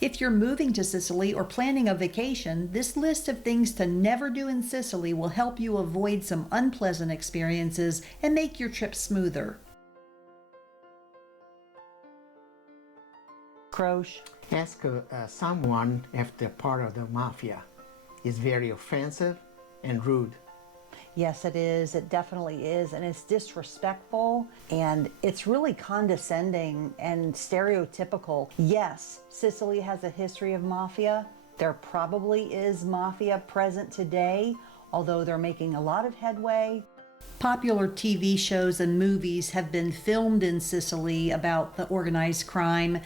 If you're moving to Sicily or planning a vacation, this list of things to never do in Sicily will help you avoid some unpleasant experiences and make your trip smoother. 𝗓𝗷𝗄𝗏. Ask someone if they're part of the mafia is very offensive and rude. Yes, it is. It definitely is. And it's disrespectful and it's really condescending and stereotypical. Yes, Sicily has a history of mafia. There probably is mafia present today, although they're making a lot of headway. Popular TV shows and movies have been filmed in Sicily about the organized crime,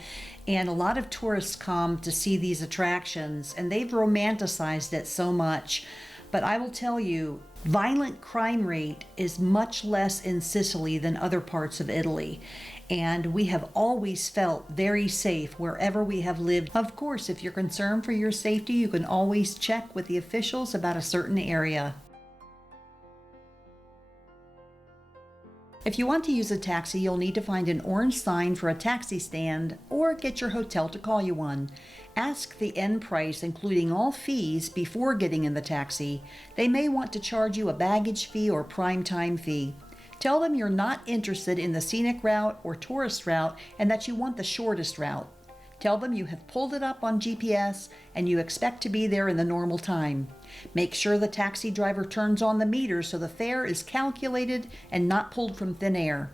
and a lot of tourists come to see these attractions, and they've romanticized it so much. But I will tell you, violent crime rate is much less in Sicily than other parts of Italy, and we have always felt very safe wherever we have lived. Of course, if you're concerned for your safety, you can always check with the officials about a certain area. If you want to use a taxi, you'll need to find an orange sign for a taxi stand or get your hotel to call you one. Ask the end price, including all fees, before getting in the taxi. They may want to charge you a baggage fee or prime time fee. Tell them you're not interested in the scenic route or tourist route and that you want the shortest route. Tell them you have pulled it up on GPS and you expect to be there in the normal time. Make sure the taxi driver turns on the meter so the fare is calculated and not pulled from thin air.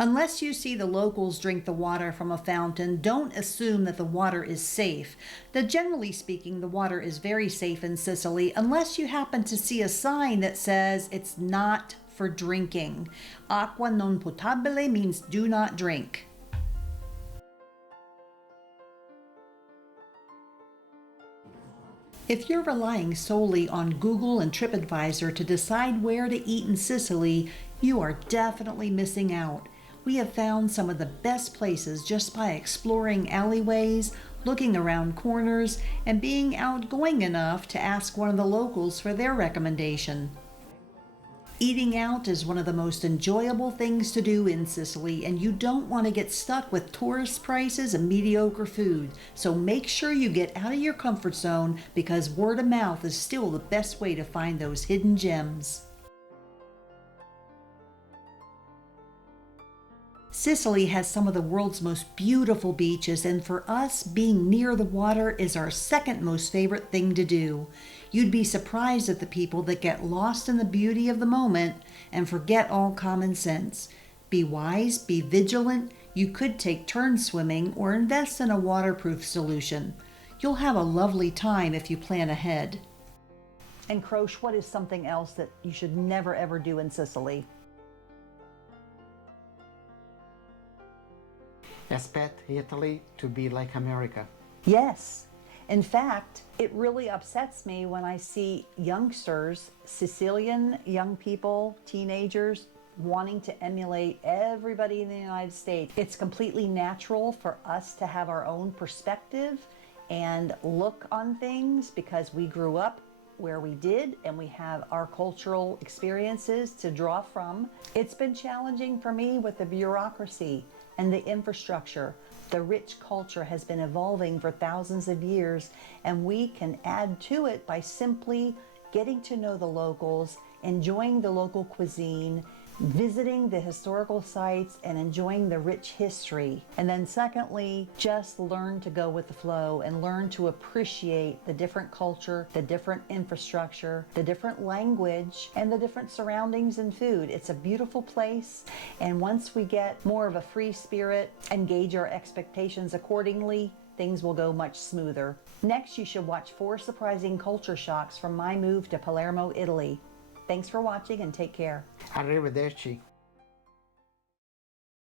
Unless you see the locals drink the water from a fountain, don't assume that the water is safe. Generally speaking, the water is very safe in Sicily unless you happen to see a sign that says it's not for drinking. Acqua non potabile means do not drink. If you're relying solely on Google and TripAdvisor to decide where to eat in Sicily, you are definitely missing out. We have found some of the best places just by exploring alleyways, looking around corners, and being outgoing enough to ask one of the locals for their recommendation. Eating out is one of the most enjoyable things to do in Sicily, and you don't want to get stuck with tourist prices and mediocre food. So make sure you get out of your comfort zone, because word of mouth is still the best way to find those hidden gems. Sicily has some of the world's most beautiful beaches, and for us, being near the water is our second most favorite thing to do. You'd be surprised at the people that get lost in the beauty of the moment and forget all common sense. Be wise, be vigilant. You could take turns swimming or invest in a waterproof solution. You'll have a lovely time if you plan ahead. And 𝗓𝗷𝗄𝗏, what is something else that you should never ever do in Sicily? Expect Italy to be like America. Yes. In fact, it really upsets me when I see youngsters, Sicilian young people, teenagers, wanting to emulate everybody in the United States. It's completely natural for us to have our own perspective and look on things because we grew up where we did and we have our cultural experiences to draw from. It's been challenging for me with the bureaucracy and the infrastructure. The rich culture has been evolving for thousands of years, and we can add to it by simply getting to know the locals, enjoying the local cuisine, visiting the historical sites, and enjoying the rich history. And then secondly, just learn to go with the flow and learn to appreciate the different culture, the different infrastructure, the different language, and the different surroundings and food. It's a beautiful place, and once we get more of a free spirit and gauge our expectations accordingly, things will go much smoother. Next, you should watch 4 surprising culture shocks from my move to Palermo, Italy. Thanks for watching and take care. 𝗓𝗷𝗄𝗏.